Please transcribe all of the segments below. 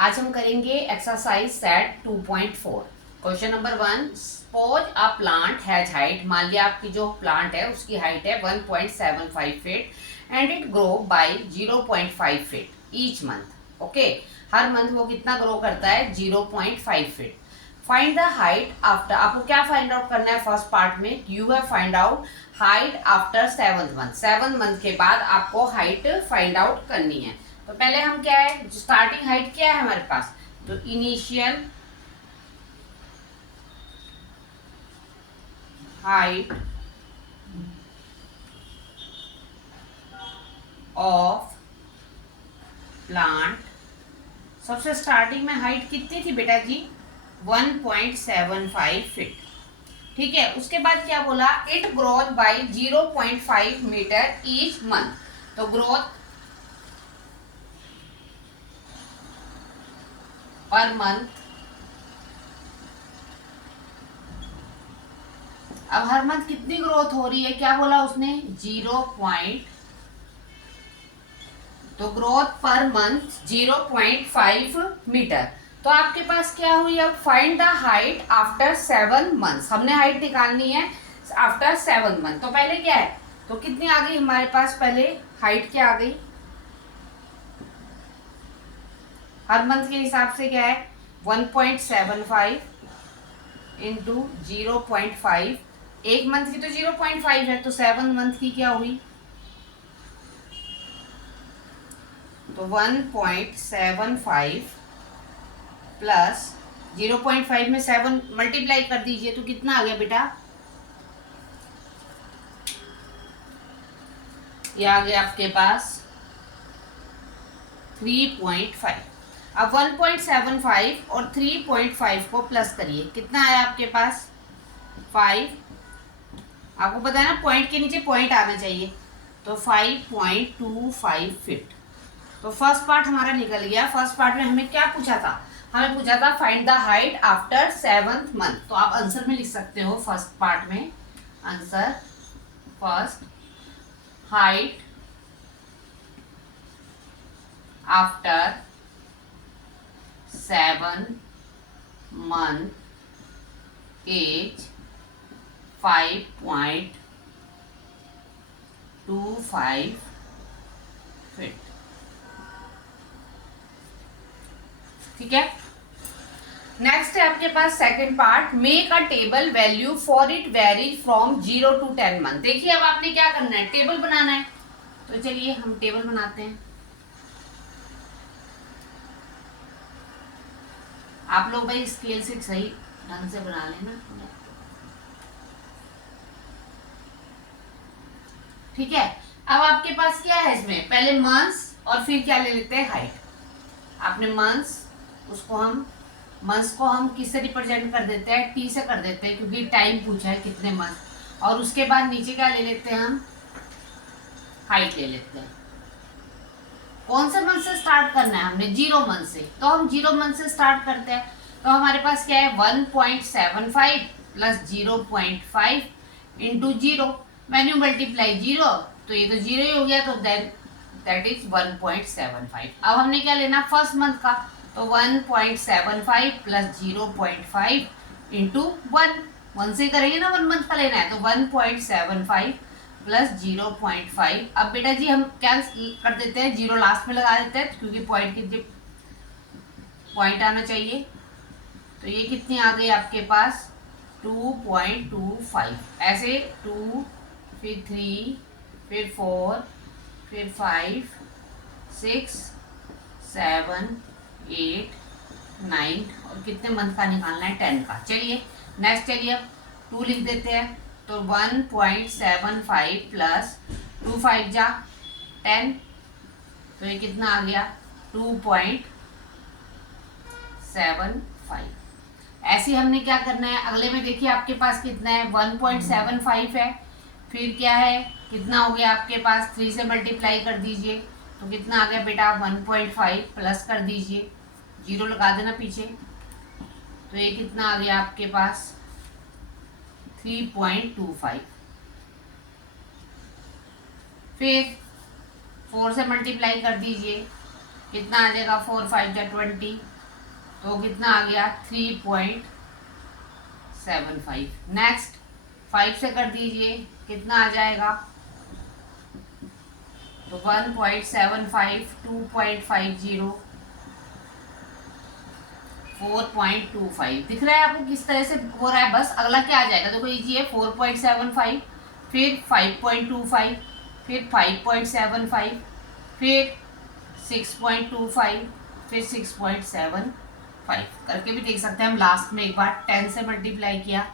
आज हम करेंगे exercise set 2.4। Question number 1, suppose a plant has height. मान लिया आपकी जो प्लांट है उसकी हाइट है 1.75 feet and it grow by 0.5 feet each month. Okay, her month वो कितना ग्रो करता है? 0.5 feet. Find the height after. आपको क्या फाइंड आउट करना है? फर्स्ट पार्ट में you have find out height after 7th month. 7 month के बाद आपको हाइट फाइंड आउट करनी है। तो पहले हम क्या है, स्टार्टिंग हाइट क्या है हमारे पास? तो इनिशियल हाइट ऑफ प्लांट, सबसे स्टार्टिंग में हाइट कितनी थी बेटा जी? 1.75 फीट। ठीक है, उसके बाद क्या बोला? It growth by 0.5 meter each month. तो ग्रोथ पर मंथ, अब हर मंथ कितनी ग्रोथ हो रही है? क्या बोला उसने? 0. तो ग्रोथ पर मंथ 0.5 मीटर। तो आपके पास क्या हुई? अब find the height after 7 months. हमने हाइट निकालनी है आफ्टर 7 मंथ। तो पहले क्या है, तो कितनी आ गई हमारे पास? पहले हाइट क्या आ गई? हर मंथ के हिसाब से क्या है? 1.75 इंटू 0.5। एक मंथ की तो 0.5 है, तो 7 मंथ की क्या हुई? तो 1.75 प्लस 0.5 में 7 मल्टीप्लाई कर दीजिए तो कितना आ गया बेटा? ये आ गया आपके पास 3.5। अब 1.75 और 3.5 को प्लस करिए, कितना आया आपके पास? 5। आपको पता है ना, पॉइंट के नीचे पॉइंट आना चाहिए। तो 5.25 फीट। तो फर्स्ट पार्ट हमारा निकल गया। फर्स्ट पार्ट में हमें क्या पूछा था? हमें पूछा था find the height after 7th month. तो आप आंसर में लिख सकते हो फर्स्ट पार्ट में answer, first height after 7 month as 5.25 feet. ठीक है, नेक्स्ट है आपके पास second part, make a table value for it vary from 0 to 10 month. देखिए अब आपने क्या करना है, टेबल बनाना है। तो चलिए हम टेबल बनाते हैं। आप लोग भाई स्केल से सही ढंग से बना लेना। ठीक है, अब आपके पास क्या है इसमें? पहले मंथ्स और फिर क्या ले लेते हैं? हाइट। आपने मंथ्स, उसको हम मंथ्स को हम किससे रिप्रेजेंट कर देते हैं? टी से कर देते हैं, क्योंकि टाइम पूछा है कितने मंथ। और उसके बाद नीचे क्या ले लेते हैं हम? हाइट ले लेते हैं। कौन से मंथ से स्टार्ट करना है? हमने 0 मंथ से, तो हम 0 मंथ से स्टार्ट करते हैं। तो हमारे पास क्या है? 1.75 plus 0.5 into 0। When you multiply 0, तो ये तो 0 ही हो गया, तो दैट इज 1.75। अब हमने क्या लेना? फर्स्ट मंथ का। तो 1.75 प्लस 0.5 इंटू 1 से करेंगे ना, 1 मंथ का लेना है, तो 1.75 प्लस 0.5। अब बेटा जी हम क्या कर देते हैं? 0 लास्ट में लगा देते हैं, क्योंकि पॉइंट की पॉइंट आना चाहिए। तो ये कितनी आ गई आपके पास? 2.25। ऐसे 2, फिर 3, फिर 4, फिर 5, 6, 7, 8, 9, और कितने मंथ का निकालना है? 10 का। चलिए नेक्स्ट, चलिए अब 2 लिख देते हैं। तो 1.75 प्लस 2 5 जा 10, तो ये कितना आ गया? 2.75। ऐसे हमने क्या करना है अगले में? देखिए आपके पास कितना है? 1.75 है, फिर क्या है, कितना हो गया आपके पास? 3 से मल्टीप्लाई कर दीजिए, तो कितना आ गया बेटा? 1.5 प्लस कर दीजिए, 0 लगा देना पीछे, तो ये कितना आ गया आपके पास? 3.25। फिर 4 से मल्टीप्लाई कर दीजिए, कितना आ जाएगा, 4 5 जा 20, तो कितना आ गया 3.75। नेक्स्ट 5 से कर दीजिए, कितना आ जाएगा, तो 1.75, 2.50, 4.25। दिख रहा है आपको किस तरह से हो रहा है। बस अगला क्या आ जाएगा, देखो इजी है, 4.75, फिर 5.25, फिर 5.75, फिर 6.25, फिर 6.75 करके भी देख सकते हैं हम। लास्ट में एक बार 10 से मल्टीप्लाई किया,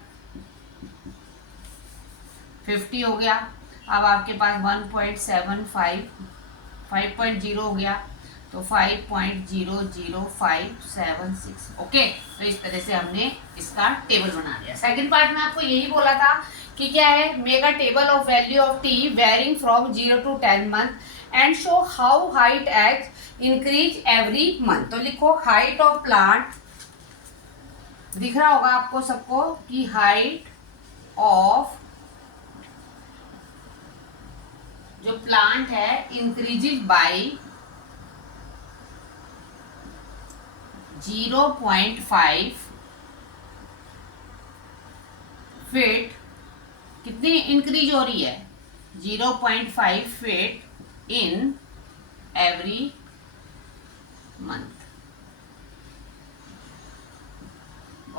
50 हो गया। अब आपके पास 1.75, 5.0 हो गया, तो 5.00576। ओके, तो इस तरह से हमने इसका टेबल बना दिया। सेकंड पार्ट में आपको यही बोला था कि क्या है, make a table of value of T varying from 0 to 10 month and show how height at increase every month. तो लिखो हाइट ऑफ प्लांट, दिख रहा होगा आपको सबको कि हाइट ऑफ जो प्लांट है इंक्रीजेज बाय 0.5 फीट। कितनी इंक्रीज हो रही है, 0.5 feet in every month.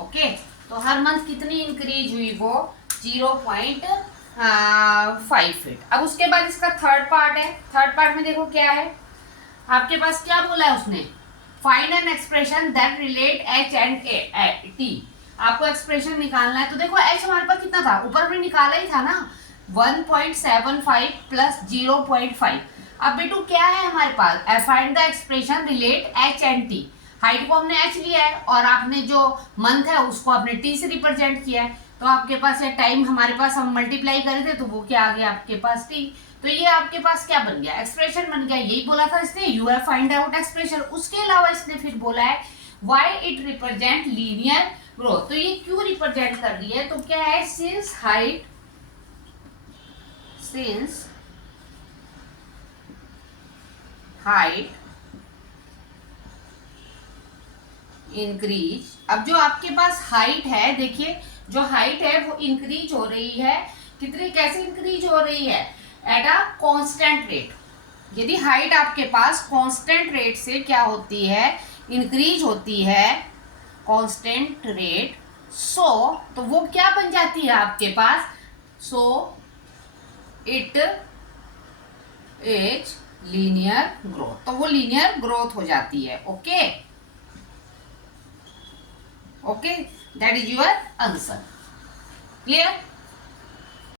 Okay, तो हर मंथ कितनी इंक्रीज हुई, वो 0.5 फीट। अब उसके बाद इसका थर्ड पार्ट है। थर्ड पार्ट में देखो क्या है, आपके पास क्या बोला है उसने, find an expression that relate H and T. आपको एक्सप्रेशन निकालना है। तो देखो एच हमारे पास कितना था, ऊपर में निकाला ही था ना, 1.75 प्लस 0.5। अब बेटू क्या है हमारे पास, find the expression relate H and T. Height को हमने एच लिया है और आपने जो मंथ है उसको आपने टी से रिप्रेजेंट किया है। तो आपके पास ये टाइम हमारे पास हम मल्टीप्लाई करे थे, तो वो क्या आ गया आपके पास टी। तो ये आपके पास क्या बन गया, एक्सप्रेशन बन गया। यही बोला था इसने, you have find out expression. उसके अलावा इसने फिर बोला है why it represent linear growth. तो ये क्यों रिप्रेजेंट कर रही है, तो क्या है, सिंस हाइट इंक्रीज। अब जो आपके पास हाइट है, देखिए जो हाइट है वो इंक्रीज हो रही है। कितनी, कैसे इंक्रीज हो रही है, एट अ कांस्टेंट रेट। यदि हाइट आपके पास कांस्टेंट रेट से क्या होती है, इंक्रीज होती है, कांस्टेंट रेट, सो तो वो क्या बन जाती है आपके पास, so it is linear growth. तो वो लीनियर ग्रोथ हो जाती है। Okay, okay, that is your answer. Clear.